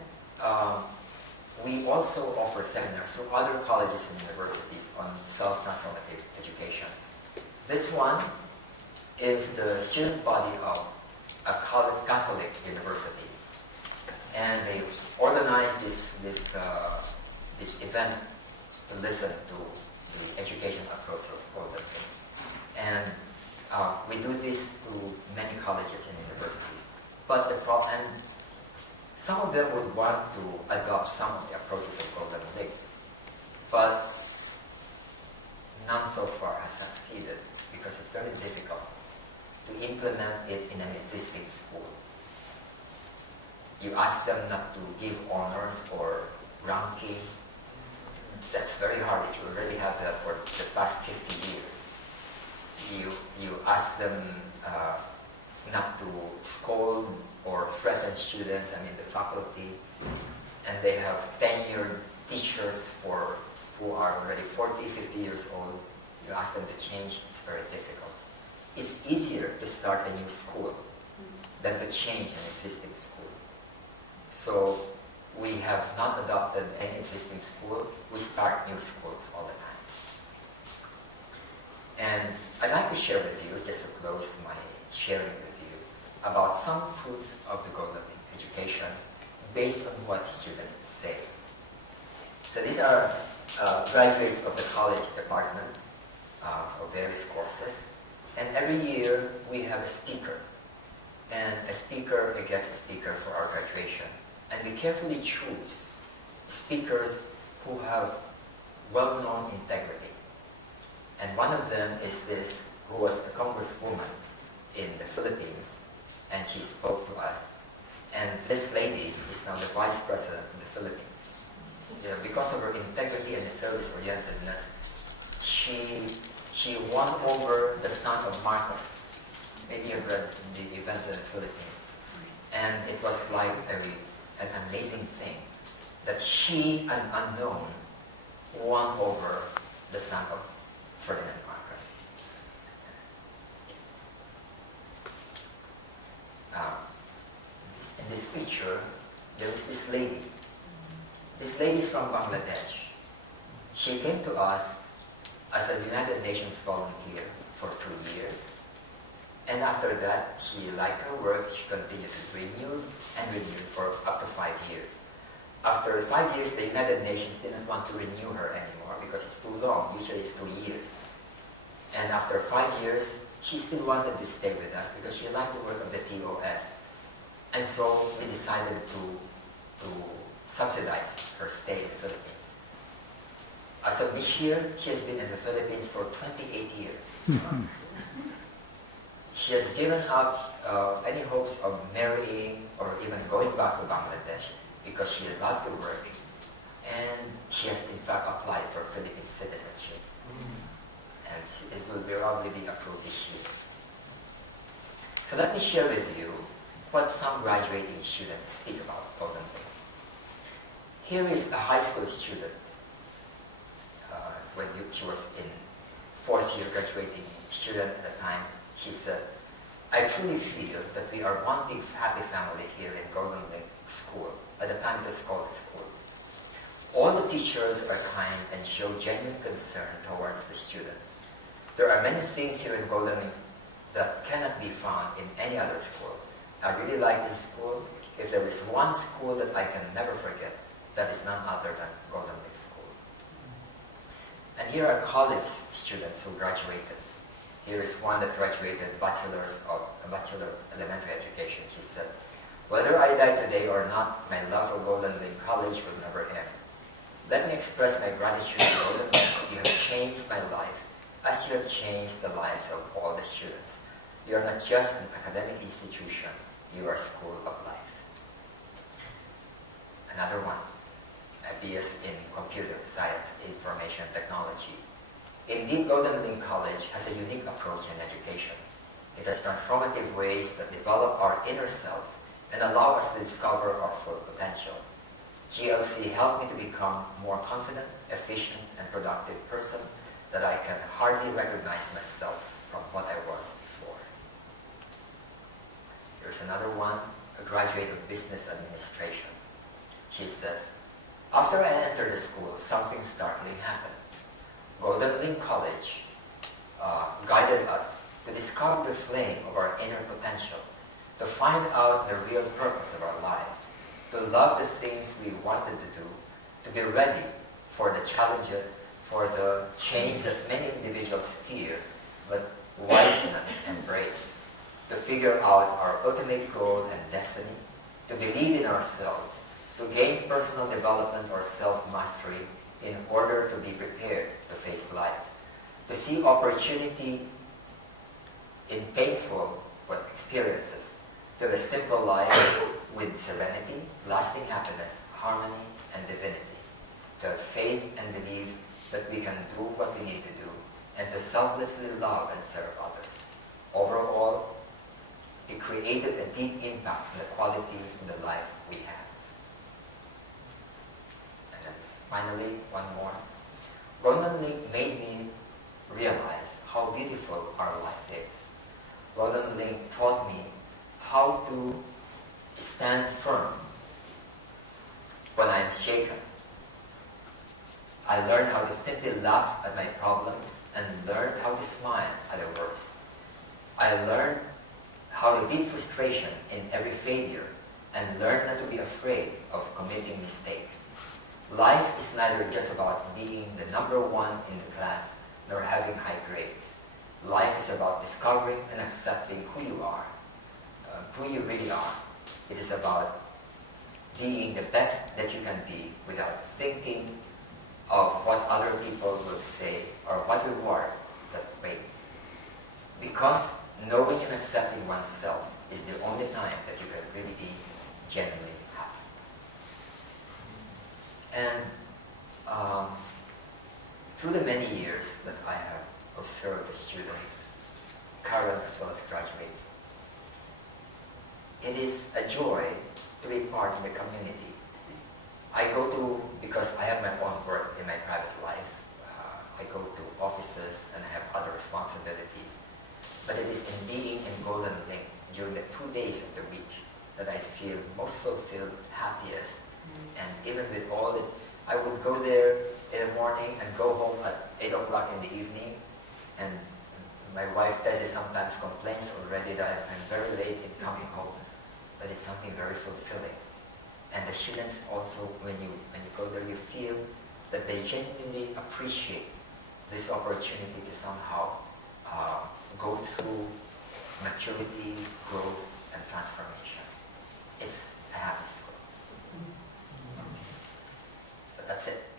we also offer seminars to other colleges and universities on self-transformative education. This one is the student body of a Catholic university, and they organized this event to listen to the education approach of Golden Lake. And we do this to many colleges and universities. But and some of them would want to adopt some of the approaches of Golden Lake, but none so far has succeeded because it's very difficult to implement it in an existing school. You ask them not to give honors or ranking. That's very hard if you already have that for the past 50 years. You ask them not to scold or threaten students, the faculty, and they have tenured teachers who are already 40, 50 years old. You ask them to change, it's very difficult. It's easier to start a new school than to change an existing school. So we have not adopted any existing school. We start new schools all the time. And I'd like to share with you, just to close my sharing with you, about some fruits of the Golden Lake education based on what students say. So these are graduates of the college department of various courses. And every year we have a speaker. And a guest speaker for our graduation. And we carefully choose speakers who have well-known integrity. And one of them is this, who was the congresswoman in the Philippines, and she spoke to us. And this lady is now the vice president of the Philippines. Because of her integrity and service-orientedness, she won over the son of Marcos. Maybe you've read the events in the Philippines. And it was like an amazing thing that she, an unknown, won over the son of Ferdinand Marcos. In this picture, there is this lady. This lady is from Bangladesh. She came to us as a United Nations volunteer for 2 years. And after that, she liked her work. She continued to renew for up to 5 years. After 5 years, the United Nations didn't want to renew her anymore because it's too long. Usually it's 2 years. And after 5 years, she still wanted to stay with us because she liked the work of the TOS. And so we decided to subsidize her stay in the Philippines. As of this year, she has been in the Philippines for 28 years. She has given up any hopes of marrying or even going back to Bangladesh because she loved the work, and she has in fact applied for Philippine citizenship. And it will probably be approved this year. So let me share with you what some graduating students speak about openly. Here is a high school student when she was in 4th year graduating student at the time. She said, I truly feel that we are one big happy family here in Golden Lake School. At the time it was called a school. All the teachers are kind and show genuine concern towards the students. There are many things here in Golden Lake that cannot be found in any other school. I really like this school. If there is one school that I can never forget, that is none other than Golden Lake School. And here are college students who graduated. Here is one that graduated bachelor elementary education. She said, whether I die today or not, my love for Golden Lake College will never end. Let me express my gratitude to Golden Lake. You have changed my life as you have changed the lives of all the students. You are not just an academic institution, you are a school of life. Another one, a BS in Computer Science, Information Technology. Indeed, Golden Link College has a unique approach in education. It has transformative ways that develop our inner self and allow us to discover our full potential. GLC helped me to become a more confident, efficient, and productive person that I can hardly recognize myself from what I was before. Here's another one, a graduate of business administration. She says, after I entered the school, something startling happened. Golden Link College guided us to discover the flame of our inner potential, to find out the real purpose of our lives, to love the things we wanted to do, to be ready for the challenges, for the change that many individuals fear, but wisely embrace, to figure out our ultimate goal and destiny, to believe in ourselves, to gain personal development or self-mastery in order to be prepared to face life, to see opportunity in painful experiences, to a simple life with serenity, lasting happiness, harmony, and divinity, to have faith and believe that we can do what we need to do, and to selflessly love and serve others. Overall, it created a deep impact on the quality of the life we have. And then finally, one more. Golden Link made me realize how beautiful our life is. Golden Link taught me how to stand firm when I am shaken. I learned how to simply laugh at my problems and learned how to smile at the worst. I learned how to beat frustration in every failure and learned not to be afraid of committing mistakes. Life is neither just about being the number one in the class nor having high grades. Life is about discovering and accepting who you are, who you really are. It is about being the best that you can be without thinking of what other people will say or what reward that waits. Because knowing and accepting oneself is the only time that you can really be genuinely happy. And through the many years that I have observed the students, current as well as graduates, it is a joy to be part of the community. I go to, because I have my own work in my private life, I go to offices and I have other responsibilities. But it is in being in Golden Link during the 2 days of the week that I feel most fulfilled, happiest. And even with all it, I would go there in the morning and go home at 8 o'clock in the evening. And my wife Tessie sometimes complains already that I'm very late in coming home. But it's something very fulfilling. And the students also, when you go there, you feel that they genuinely appreciate this opportunity to somehow go through maturity, growth, and transformation. It's a happy school. But that's it.